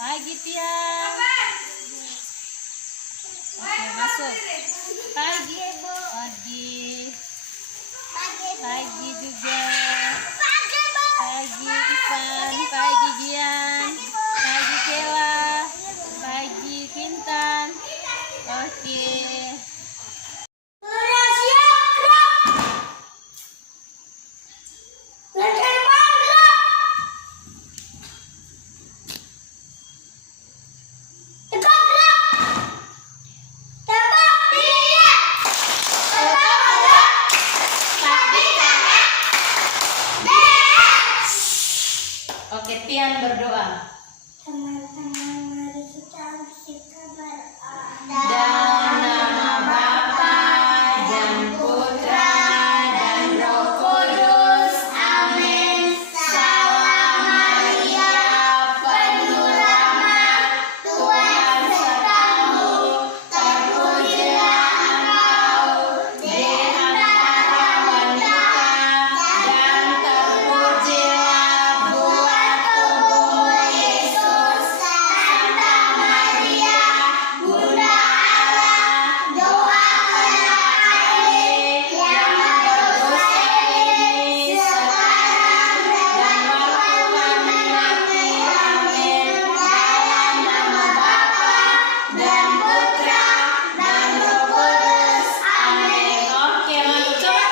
Pagi Tiang. Oke, masuk. Pagi. Pagi juga. Pagi Ivan. Pagi Gian. Pagi Kela. Pagi Kintan. Oke. Oke, Tian berdoa. Teman-teman, mari kita berdoa. Dalam nama Bapa dan Putra dan Roh Kudus. Amin. Salam Maria, penuh rahmat, Tuhan sertamu. Terpujilah engkau di antara wanita, dan terpujilah buah tubuhmu Yesus. Santa Maria, Bunda Allah, doakanlah kami yang berdosa ini sekarang dan waktu kami mati. Amin. Dalam nama Bapa dan Putra dan Roh Kudus. Amin. Oke, mantap. Coba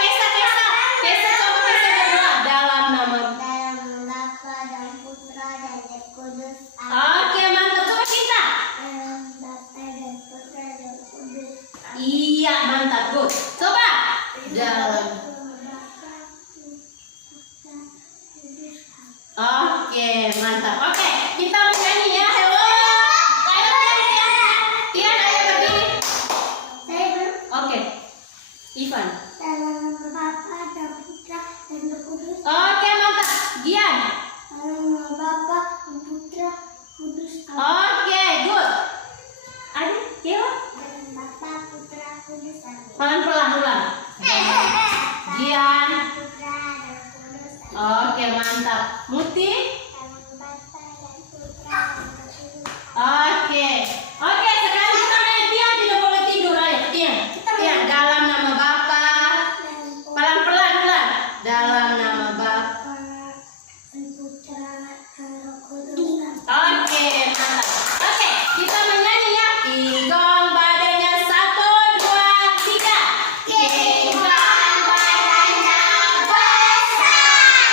Kesa coba berdoa dalam nama. Dalam Bapa dan Putra dan Roh Kudus. Oke, mantap. Coba kita. Dalam Bapa dan Putra dan Roh Kudus. Iya, mantap. Good. Coba. Dalam. Oke, mantap. Oke, kita menyanyi ya. Hello. Ayo Tian, ayo berdiri. Saya belum. Oke. Ivan. Dalam Bapa dan Putra dan Roh Kudus. Oke, mantap. Gian. Dalam Bapa dan Putra Kudus. Oke, good. Adik, Kela. Dalam Bapa Putra Kudus. Pelan-pelan ulang. Gian. Putra dan Kudus. Oke, mantap. Muti. Dalam Bapa dan Putra dan Roh Kudus. Oke. Oke, sekarang kita main Tian, tidak boleh tidur. Ayo, Tian. Tian, dalam nama Bapa. Pelan-pelan ulang. Dalam nama Bapa. Oke, mantap. Oke, kita menyanyi ya. Kinggong badannya 1, 2, 3. Kinggong badannya besar,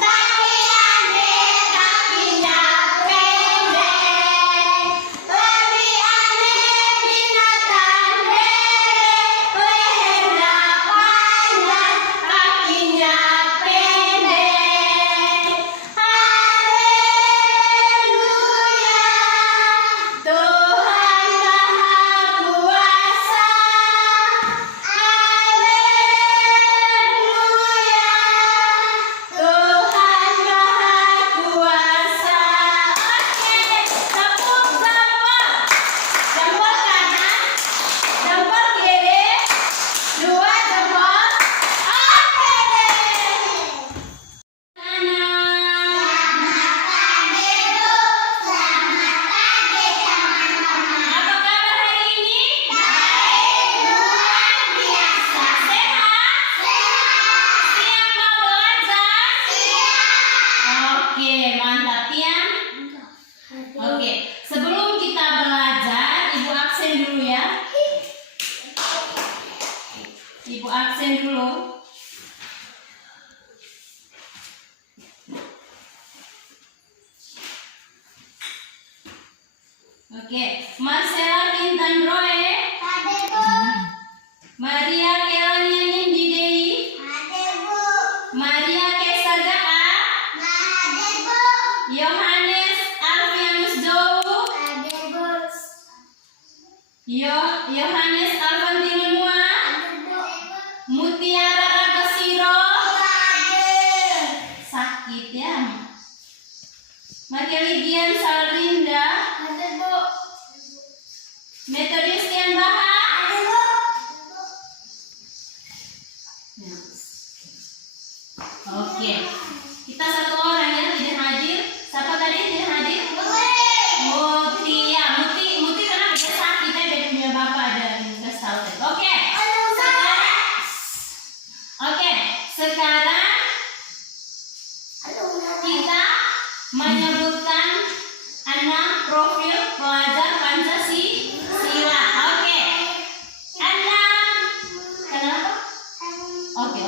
tapi aneh kakinya pendek. Lebih aneh binatang bebek, lehernya panjang, kakinya pendek. Haleluya, Tuhan Maha Kuasa. Haleluya, Tuhan Maha Kuasa. Oke, tepuk jempol. Jempol kanan, jempol kiri, 2 jempol. Oke deh. Apa kabar hari ini? Baik, luar biasa. Sehat? Siap mau belajar? Oke, mantap Tian. Oke, sebelum kita belajar, Ibu absen dulu ya. Ibu absen dulu. Oke, Marcella Kintan Roe, Maria Kelania Nindi Dei, Maria Kesagaa, Yohanes Alfianus Jowu, Yohanes Alfantino Mua, Mutiara Ragasiro. Sakit ya. Maria Lidian Salrinda, Metodis Tian Baha. Oke, kita satu orang yang tidak hadir. Siapa tadi yang tidak hadir? menyebutkan 6 profil pelajar Pancasila. Oke. 6. Kenapa? Oke.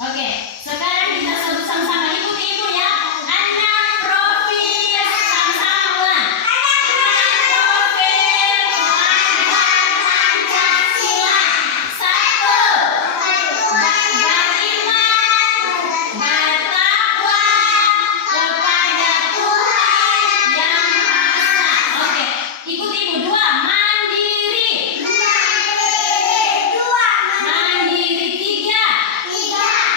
Oke, sekarang kita sebut sama-sama. Ikuti ibu ya. 6 profil, sama-sama ulang. 6 profil pelajar Pancasila. 1. Beriman, bertakwa kepada Tuhan Yang Maha Esa. Oke, ikuti ibu. 2. Mandiri. Mandiri. 3.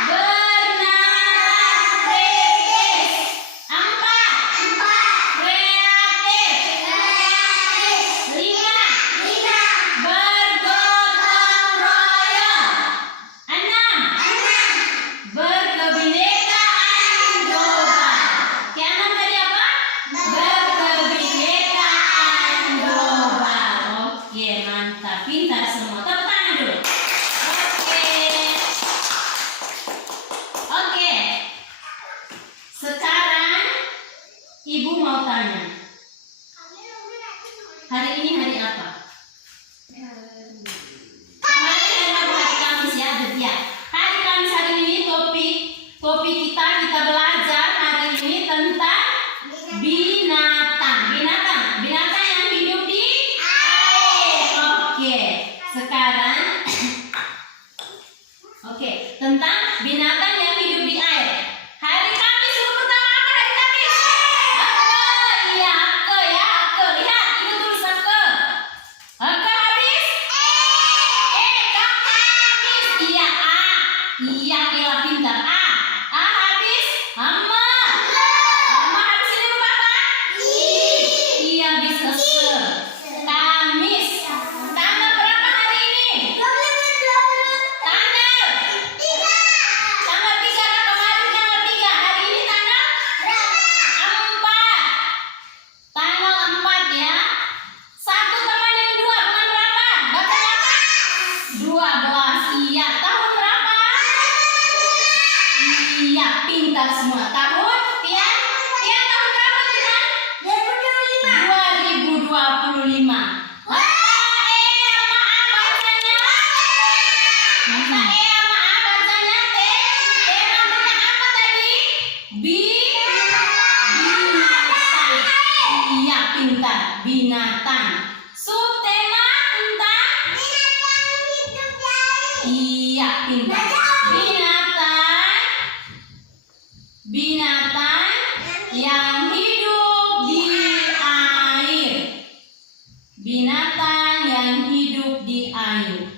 Bernalar kritis. 4. Kreatif. 5. Bergotong royong. 6. Berkebinekaan global. Yang 6 tadi apa? Berkebinekaan global. Oke, mantap. Pintar semua. Tepuk tangan dulu. Oke. Sekarang ibu mau tanya. Hari ini hari apa? Kemarin hari Rabu, hari Kamis ya, ya. Hari Kamis hari ini topik kita belajar hari ini tentang binatang. Binatang yang hidup di air. Oke. Sekarang tentang binatang yang hidup di air. Hari Kamis, suruh pertama apa hari Kamis? Iya, ya. Lihat, itu tulisan habis? Habis. Iya, A. Iya, Ila pintar. A habis? Hama habis ini huruf apa? Iya, bisa se. Kamis. Tanggal berapa hari ini? Tanggal 3. Kan kemarin tanggal 3. Hari ini tanggal 4. Tanggal 4 ya. 1 tambah yang 2 bukan berapa? Baca apa? 12. Iya. Tahun berapa? Iya, pintar semua. Tahun Tian tahun berapa Tian? 2025. Masa E sama A bacanya T. Namanya apa tadi? Binatang. Iya, pintar. Binatang. Subtema tentang? Iya, pintar. Binatang yang hidup di air. Binatang yang hidup di air.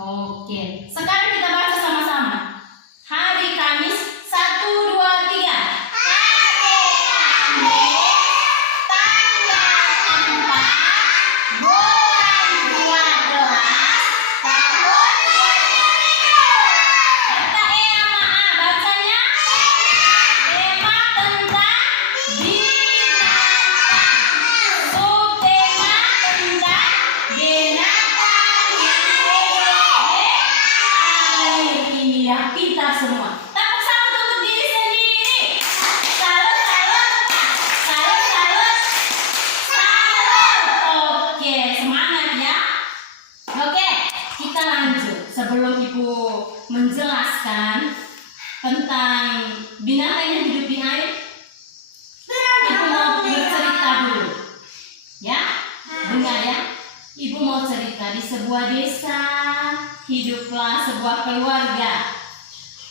Oke, sekarang kita baca sama-sama. Hari Kamis 1, 2, 3. Hari Kamis tanggal 4 bulan 12 tahun 2005. Kata E sama A bacanya tema tentang binatang. Subtema tentang binatang yang hidup di air. Iya, pintar semua. Tepuk tangan untuk diri sendiri. Salut. Oke, semangat ya. Oke, kita lanjut. Sebelum ibu menjelaskan tentang binatang yang hidup di air, ibu mau bercerita dulu. Ya, dengar ya. Ibu mau cerita di sebuah desa hiduplah sebuah keluarga.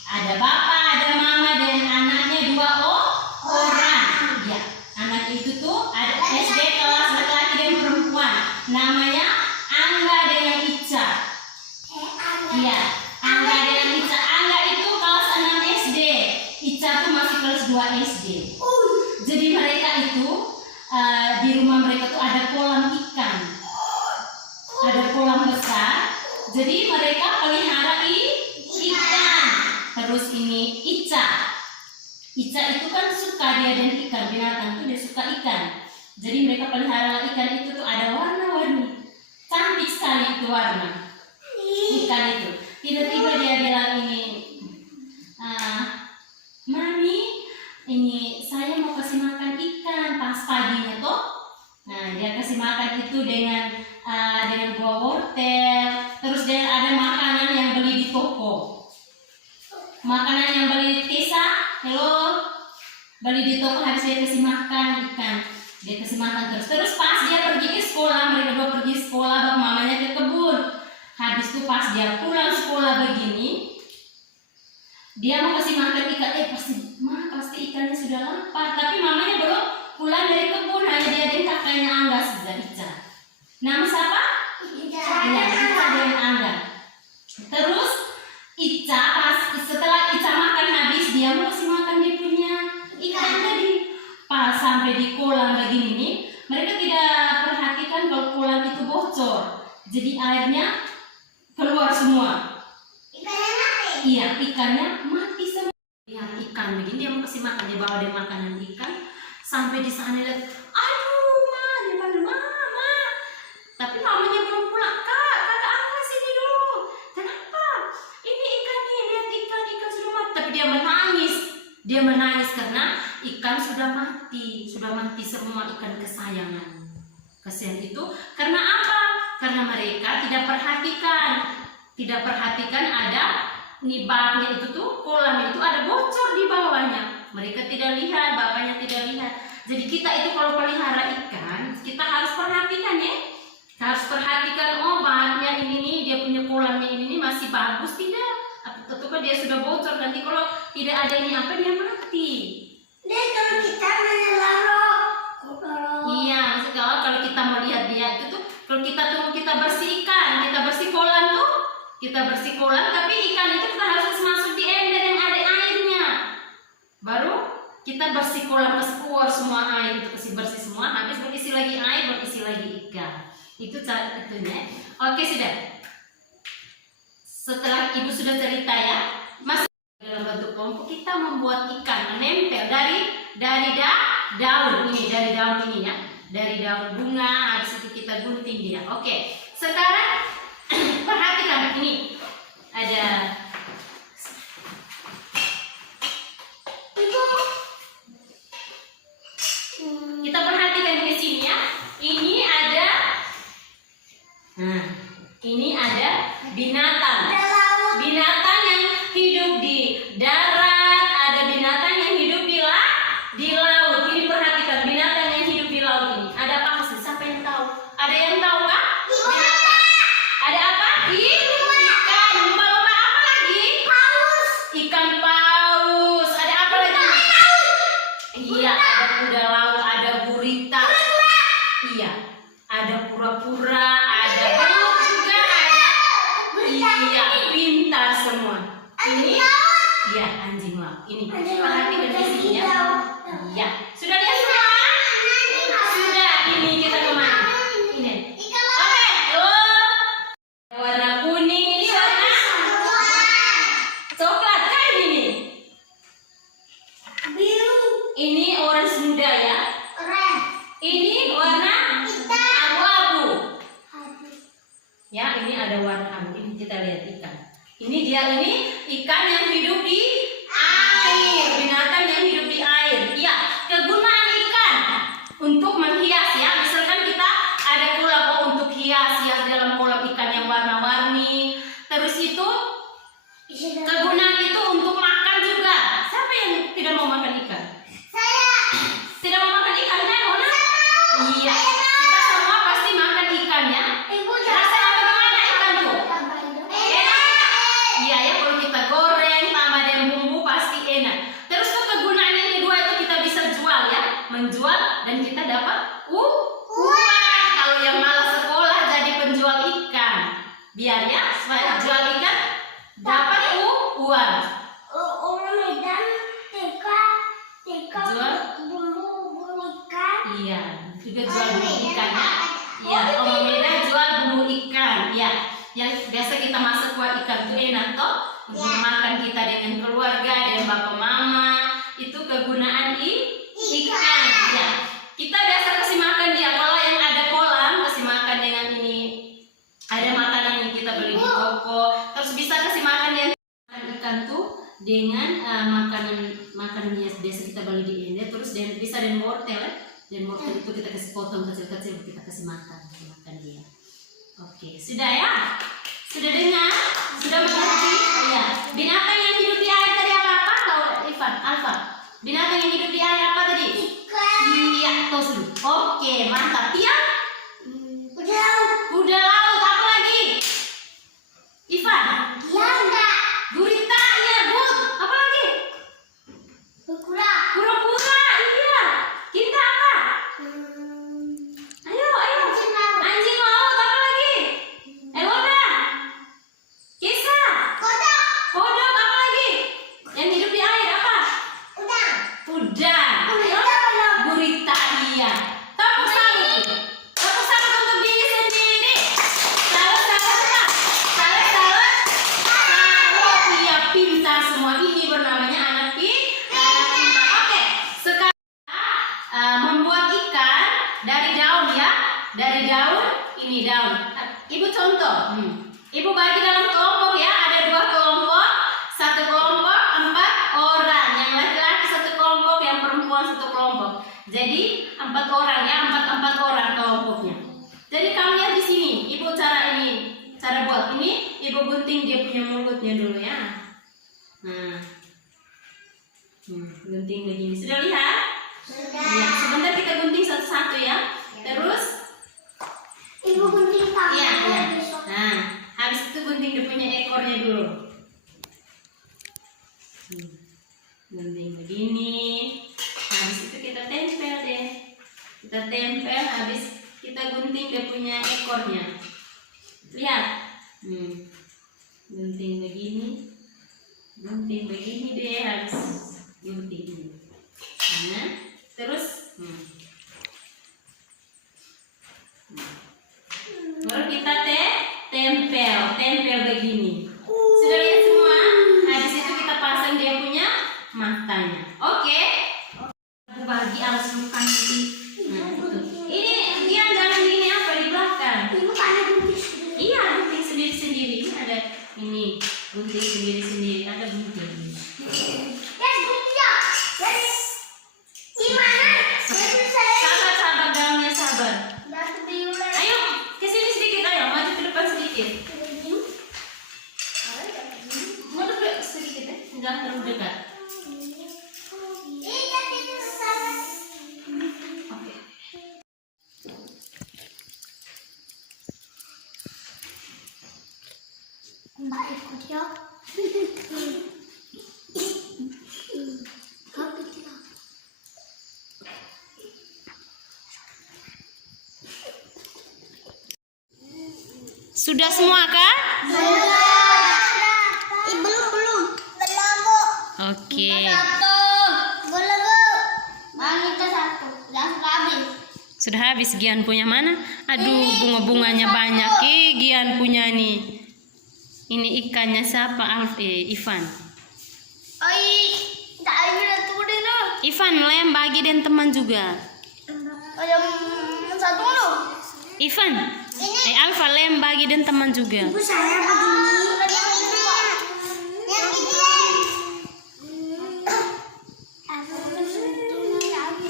Ada bapak, ada mama, dan anaknya 2 orang. Ya, anak itu tuh ada SD kelas laki-laki dan perempuan. Namanya Angga dengan Ica. Iya, Angga dengan Ica. Angga itu kelas 6 SD. Ica tuh masih kelas 2 SD. Jadi mereka itu di rumah mereka tuh ada kolam ikan. Ada kolam besar. Jadi mereka pelihara ikan. Terus ini Ica itu kan suka dia dan ikan. Binatang itu dia suka ikan. Jadi mereka pelihara ikan itu tuh ada warna-warni. Cantik sekali itu warna ikan itu. Tiba-tiba dia bilang ini, Mami, ini saya mau kasih makan ikan pas paginya toh. Nah, dia kasih makan itu dengan buah wortel, terus dia ada makanan yang beli di toko. Makanan yang beli di Tisa, hello, beli di toko habis dia kasih makan ikan. Dia kasih makan terus pas dia pergi ke sekolah, mereka dua pergi sekolah, bang mamanya ke kebun. Habis itu pas dia pulang sekolah begini, dia mau kasih makan ikan, pasti ikannya sudah lapar, tapi mamanya belum pulang dari kebun, hanya dia dan kakaknya Angga sudah Ica. Nama siapa? Ica. Ya, Ica dan Angga. Terus Ica setelah Ica makan habis, dia mau kasih makan dia punya ikan tadi. Pas sampai di kolam begini nih, mereka tidak perhatikan kalau kolam itu bocor, jadi airnya keluar semua. Ikannya mati. Iya, ikannya mati semua. Lihat ikan begini, dia mau kasih makan, dia bawa dia makanan ikan. Sampai di sana lihat, aduh ma, dia panggil mama. Tapi mamanya belum pulang. Kakak angkat sini dulu. Kenapa? Ini ikan nih, lihat ikan sudah mati. Tapi dia menangis. Dia menangis karena ikan sudah mati semua ikan kesayangan. Kasihan itu karena apa? Karena mereka tidak perhatikan ada baknya itu tuh, kolam itu ada bocor di bawahnya. Mereka tidak lihat, bapaknya tidak lihat. Jadi kita itu kalau pelihara ikan, kita harus perhatikan ya. Harus perhatikan, oh baknya ini nih, dia punya kolamnya ini nih masih bagus tidak? Ataukah dia sudah bocor, nanti kalau tidak ada ini apa dia mati. Dia kalau kita menyelarok. Iya, kalau kita melihat dia itu tuh, kalau kita tunggu kita bersih ikan, kita bersih kolam tuh, tapi ikan itu kita harus masuk di ember yang ada airnya. Baru kita bersih kolam, keluar semua air, itu kasih bersih semua, habis berisi lagi air, berisi lagi ikan. Itu cara itunya. Oke sudah. Setelah ibu sudah cerita ya, masih dalam bentuk kelompok kita membuat ikan menempel dari daun ini, dari daun ini ya, dari daun bunga. Habis itu kita gunting dia. Oke, sekarang perhatikan ini ada kita perhatikan di sini ya. Ini ada, ini ada binatang yang hidup di darat, ada binatang yang hidup di laut. Ini perhatikan binatang yang hidup di laut ini. Ada apa sih? Siapa yang tahu? Ada yang tahu kah? Ada apa? Ikan. Lumba-lumba apa lagi? Paus. Ikan paus. Ada apa lagi? Iya, ada kuda laut, ada gurita. Iya, ada pura-pura, ada belut juga, ada. Iya, pintar semua. Ini, iya anjing laut. Ini perhatikan di sini ya. Iya, sudah lihat semua? Sudah. Ini kita kemana? Ini. Oke, warna kuning ini warna coklat kan ini. Biru. Ini orange muda ya. Ini warna abu-abu. Ya, ini ada warna abu. Ini kita lihat ikan. Ini ikan yang hidup di air, binatang yang hidup di air. Ya, kegunaan ikan untuk menghias ya. Misalkan kita ada kolam untuk hias dalam kolam ikan yang warna-warni. Terus itu kegunaan itu untuk makan juga. Siapa yang tidak mau makan ikan? Tidak mau makan ikan kan, Mona? Iya. Kita semua pasti makan ikan ya. Rasanya bagaimana ikan tuh? Enak. Iya ya, kalau kita goreng tambah dengan bumbu pasti enak. Terus tuh kegunaan yang kedua itu kita bisa jual ya, menjual dan kita dapat uang. Kalau yang malas sekolah jadi penjual ikan, biar ya jual ikan dapat uang. Orang Medan Jual? bumbu ikan. Iya, juga jual bumbu ikan ya. Iya, orang Medan jual bumbu ikan. Ya, yang biasa kita masak kuah ikan itu enak toh. Untuk makan kita dengan keluarga, dengan bapak mama. Itu kegunaan ikan. Ya, kita biasa kasih makan dia. Kalau yang ada kolam kasih makan dengan ini. Ada makanan yang kita beli di toko. Terus bisa kasih makan yang ikan tuh dengan makanan makan biasa kita beli di ini, terus bisa dan wortel ya. Dan wortel itu kita kasih potong kecil-kecil, kita kasih makan dia. Oke, sudah ya? Sudah dengar? Sudah mengerti? Iya. Binatang yang hidup di air tadi apa? Kalau Ivan, Alfa. Binatang yang hidup di air apa tadi? Iya, tos dulu. Oke, mantap. Tiang? Kuda laut. Apa lagi? Ivan? Gurita. Iya, good. Apa lagi? Kura-kura. Iya. Kita apa? Ayo. Anjing laut. Apa lagi? Elona. Kesa. Kodok. Apa lagi? Yang hidup di air apa? Udang. Ayo. Gurita. Iya. Tepuk tangan untuk diri sendiri. Salut. Iya, pintar semua. Ini bernamanya anak pintar. Oke, sekarang membuat ikan dari daun ya. Dari daun, ini daun. Ibu contoh. Ibu bagi dalam kelompok ya. Ada 2 kelompok. 1 kelompok 4 orang. Yang laki-laki 1 kelompok, yang perempuan 1 kelompok. Jadi 4 orang ya, 4 orang kelompoknya. Jadi kamu lihat di sini, ibu cara buat ini, ibu gunting dia punya mulutnya dulu ya. Nah, gunting begini. Sudah lihat? Ya, sebentar kita gunting satu-satu ya. Terus, Ibu gunting tangan. iya. Nah, habis itu gunting dia punya ekornya dulu. Gunting begini. Habis itu kita tempel deh. Habis kita gunting dia punya ekornya. Lihat. Gunting begini deh, habis gunting. Nah, terus baru kita tempel begini. Sudah lihat semua? Habis itu kita pasang dia punya matanya. Oke? Aku bagi alas luka nanti. Ini dia jangan gini apa di belakang. Ibu ada gunting. Iya, gunting sendiri-sendiri. Ini ada ini gunting sendiri-sendiri. Ada gunting. Sabar daunnya sabar. Ayo ke sini sedikit, ayo maju ke depan sedikit. Maju sedikit ya, jangan terlalu dekat. Oke. Mbak ikut ya. Sudah semua kah? Belum, Bu. Oke. Belum, Bu. Bang, itu 1. Sudah habis. Sudah habis. Gian punya mana? Aduh, bunga-bunganya banyak. Gian punya nih. Ini ikannya siapa? Ivan. Ivan, lem bagi dan teman juga. Yang satu lu. Ivan. Alfa, lem bagi dan teman juga. Ibu saya begini. Yang ini.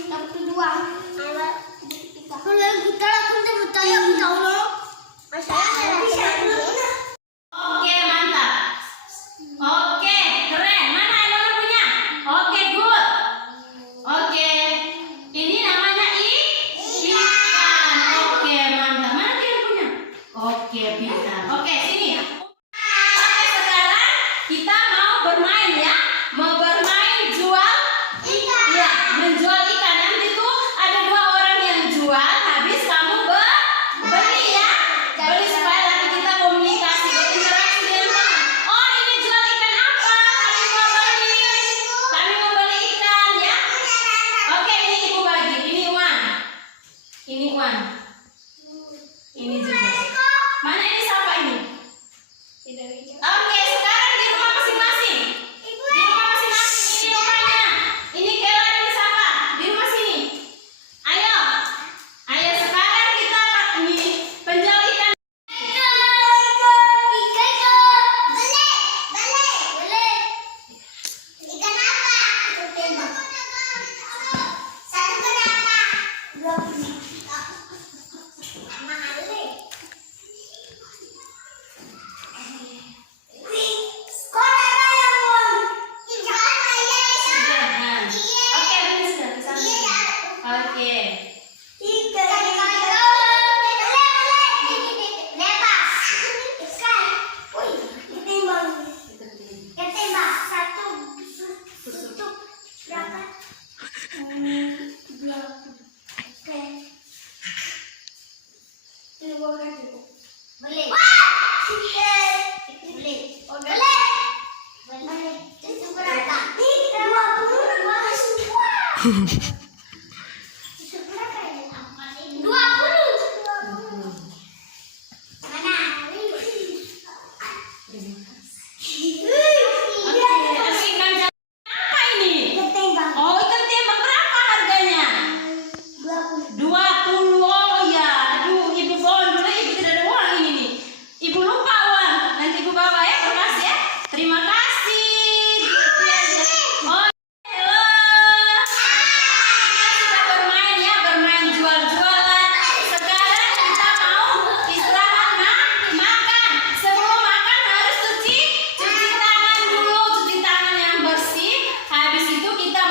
Yang kedua. Kalau kita lakukan bertanya Allah. Oke, mantap. Oke, keren. Mana Elona punya? Oke, good. Oke. Ini namanya ikan. Oke, mantap. Mana dia punya? Oke, pintar. Oke, sini. Oke, sekarang kita mau bermain ya. Mau bermain jual ikan. Ya, menjual ikan. Nanti tuh ada 2 orang yang jual. Habis kamu beli ya. Beli supaya nanti kita komunikasi, berinteraksi dengan teman. Oh, ini jual ikan apa? Kami mau beli ikan ya. Oke, ini ibu bagi. Ini uang. Ini juga. Mana ini siapa ini? Oke, sekarang di rumah masing-masing. Di rumah masing-masing ini rumahnya. Ini Kela dan siapa? Di rumah sini. Ayo sekarang kita ini penjual ikan. Ikan apa? Mana? Ikan apa ini? Oh, ikan tembak berapa harganya? 20. Oh ya, aduh, ibu bawa dulu, ibu tidak ada uang ini nih. Ibu lupa uang, nanti ibu bawa ya, makasih ya. Terima kasih. Oh, halo. Kita sudah bermain ya, bermain jual-jualan. Sekarang kita mau istirahat makan. Sebelum makan harus cuci tangan dulu, cuci tangan yang bersih. Habis itu kita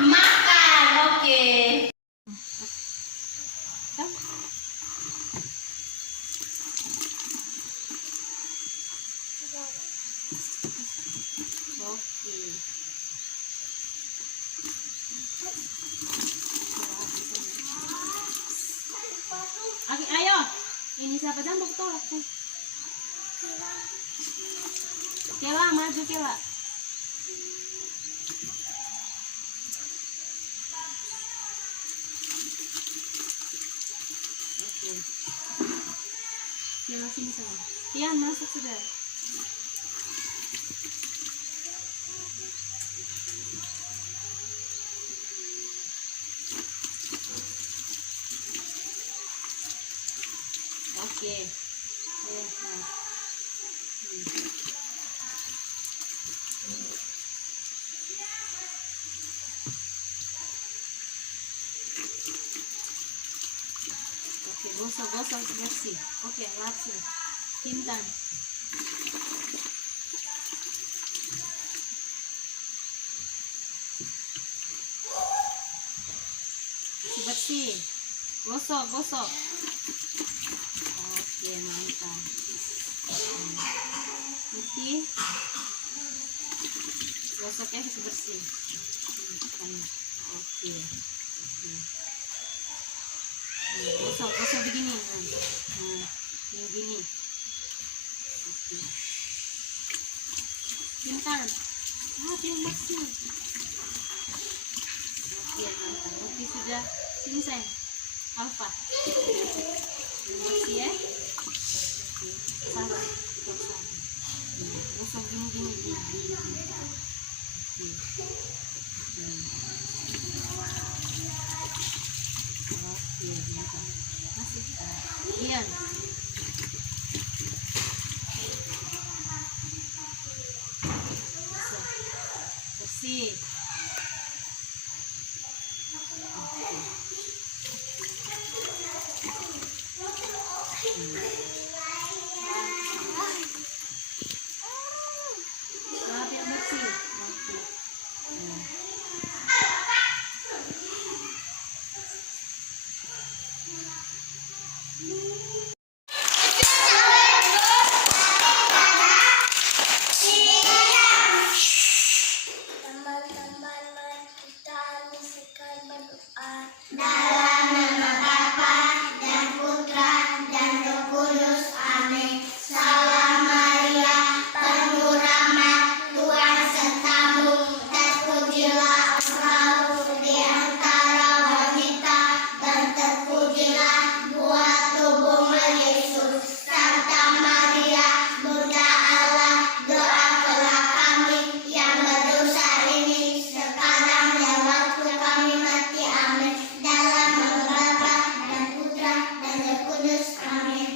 makan. Oke. Oke, ayo. Ini siapa jambuk tolak nih. Kela, maju Kela. Oke. Kela sini sana. Tian masuk sudah. Oke. Ayo, nah. Oke, gosok bersih. Oke, lapsi. Pintar. Bersih. Gosok. Oke, mantap. Putih. Gosok ya, bersih. Oke. Gosok begini. Nah, yang gini. Oke. Pintar. Yang bersih. Oke, mantap. Oke, sudah. Sini sayang. Alfa. Yang bersih ya. Oke. Salah. Gosok gini. Oke. Oke, mantap. Masih. Iya. Bersih. Yang bersih. Oke. Teman-teman, mari kita bisikan berdoa. Dalam nama Bapa dan Putra dan Roh Kudus. Amin. Salam Maria, penuh rahmat, Tuhan sertamu, terpujilah engkau di antara wanita, dan terpujilah buah tubuhmu Yesus. Santa Maria, Bunda Allah, doakanlah kami yang berdosa ini sekarang dan waktu kami mati. Amin. Dalam nama Bapa dan Putra dan Roh Kudus. Amin.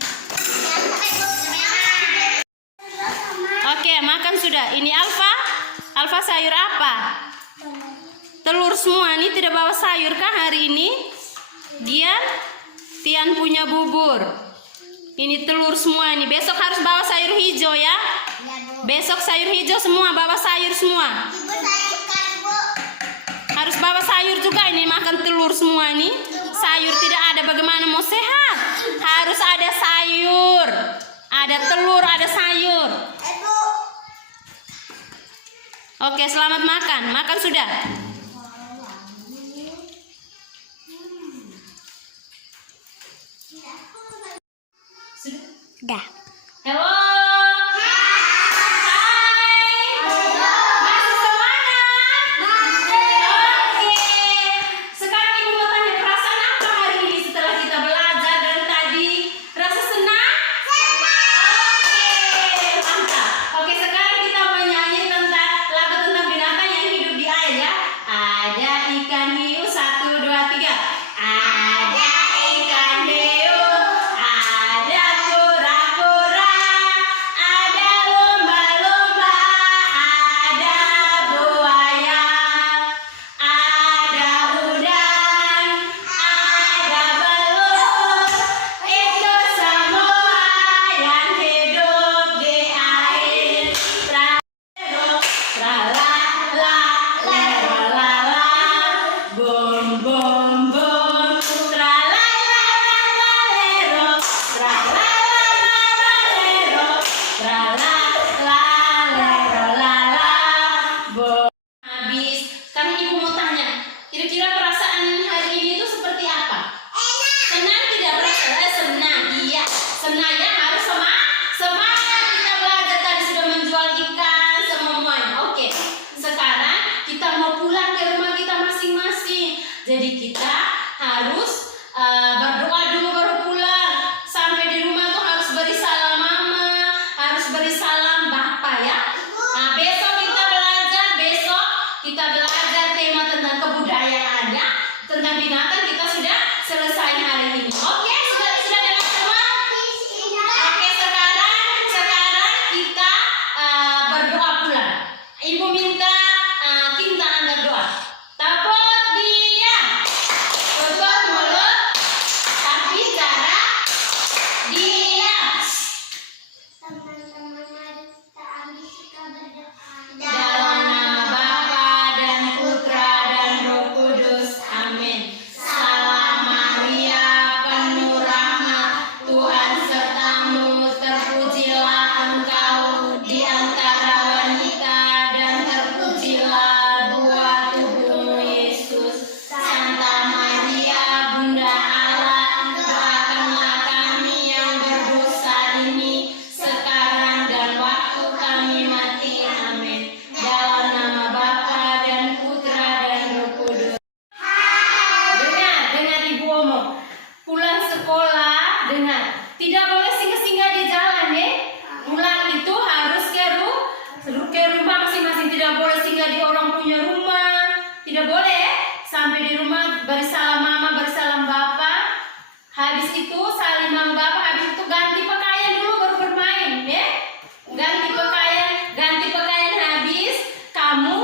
Oke, makan sudah. Ini Alfa. Alfa sayur apa? Telur semua. Ini tidak bawa sayur kah hari ini? Tian punya bubur. Ini telur semua ini. Besok harus bawa sayur hijau ya. Besok sayur hijau semua, bawa sayur semua. Ibu sayurkan, Bu. Harus bawa sayur juga ini, makan telur semua nih. Sayur tidak ada bagaimana mau sehat? Harus ada sayur. Ada telur, ada sayur. Bu. Oke, selamat makan. Makan sudah. Dah. Halo. Hai. Masih semangat? Oke. bom bom, tra la la la la lero, tra la la la la lero, tra la la lero la la bom. Habis, sekarang ibu mau tanya, kira-kira perasaan hari ini itu seperti apa? Senang tidak perasaan? Senang, iya. Senang ya, harus semangat. Kita belajar tadi sudah menjual ikan semuanya. Oke, sekarang kita mau pulang ke rumah kita masing-masing. Jadi kita harus berdoa dulu baru pulang. Sampai di rumah tuh harus beri salam mama, harus beri salam bapak ya. Nah, besok kita belajar tema tentang kebudayaan ya, tentang binatang kita sudah selesai hari ini. Oke, sudah dengar semua? Oke, sekarang kita berdoa pulang. Ibu minta kita angkat doa. Tapot diam, tutup mulut, tapi cara diam. Teman-teman, mari kita ambil sikap berdoa. Dalam nama Bapa dan Putra dan Roh Kudus. Amin. Salam Maria, penuh rahmat, Tuhan sertamu, terpujilah engkau di antara wanita dan terpujilah buah tubuhmu Yesus. Santa Maria, Bunda Allah, doakanlah kami yang berdosa ini sekarang dan waktu kami mati. Amin. Dalam nama Bapa dan Putra dan Roh Kudus. Dengar ibu omong. Pulang sekolah, dengar. Tidak boleh singgah-singgah di jalan ya. Pulang itu harus ke rumah masing-masing. Tidak boleh singgah di orang punya rumah. Tidak boleh ya. Sampai di rumah beri salam mama, beri salam bapak. Habis itu salim mama bapak. Habis itu ganti pakaian dulu baru bermain ya. Ganti pakaian habis. Kamu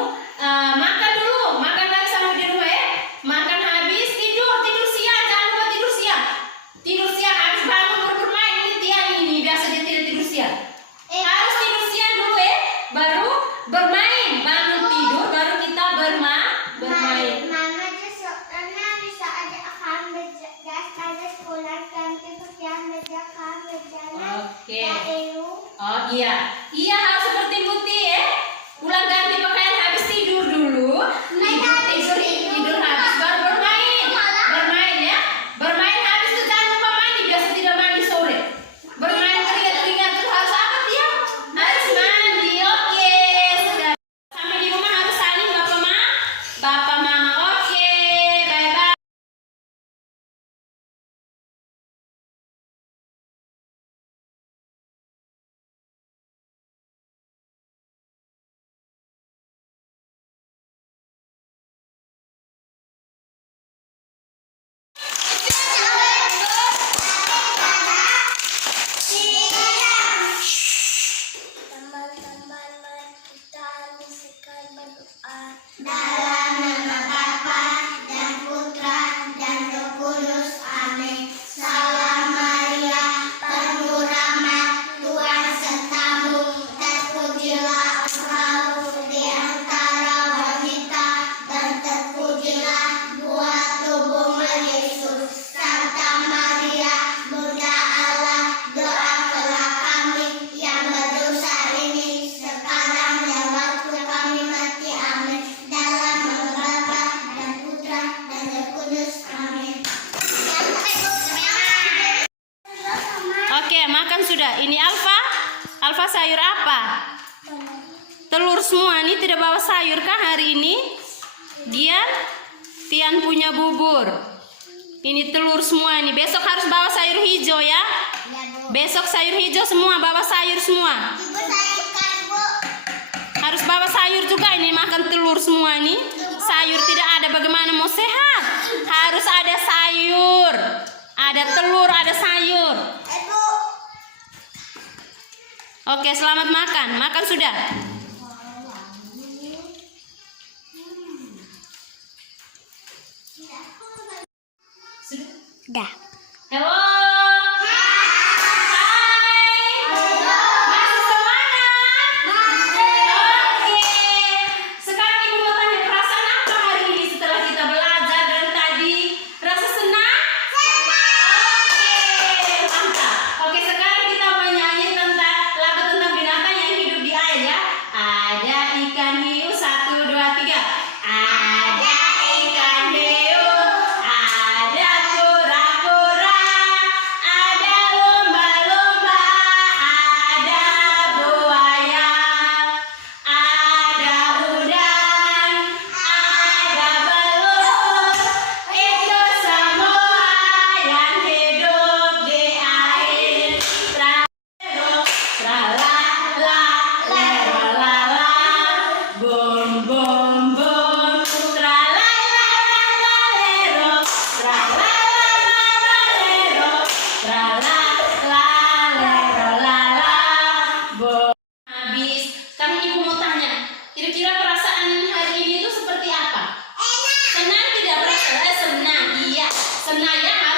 makan dulu, makan lagi sama di rumah ya. Makan habis tidur siang, jangan lupa tidur siang. Tidur siang habis bangun baru bermain. Ini Tian ini biasa dia tidak tidur siang. Harus tidur siang dulu ya, baru bermain. Bangun tidur baru kita bermain. Mama besok karena bisa ada kami ada sekolah ganti pakaian belajar kami jalan. Oke. Lalu Oh iya harus seperti Putih ya. Pulang ganti pakaian habis tidur dulu. Tidur habis baru bermain ya. Bermain habis itu jangan lupa mandi. Biasa tidak mandi sore. Bermain keringat terus harus apa dia? Harus mandi. Oke, sudah. Sampai di rumah harus saling bapak mama. Oke, bye bye. teman-teman, mari kita ambil sikap berdoa. Dalam nama Bapa dan Putra dan Roh Kudus. Amin. Salam Maria, penuh rahmat, Tuhan sertamu, terpujilah engkau di antara wanita dan terpujilah buah tubuhmu Yesus. Santa Maria, Bunda Allah, doakanlah kami yang berdosa ini sekarang dan waktu kami mati. Amin. Dalam nama Bapa dan Putra dan Roh Kudus. Amin. Oke, makan sudah. Ini Alfa sayur apa? Telur semua. Ini tidak bawa sayur kah hari ini? Tian punya bubur. Ini telur semua ini. Besok harus bawa sayur hijau ya. Besok sayur hijau semua, bawa sayur semua. Ibu sayurkan, Bu. Harus bawa sayur juga ini, makan telur semua nih. Sayur tidak ada bagaimana mau sehat? Harus ada sayur. Ada telur, ada sayur. Ibu. Oke, selamat makan. Makan sudah. Dah. Halo. Masih semangat? Oke. Sekarang ibu mau tanya perasaan apa hari ini setelah kita belajar dari tadi Senaya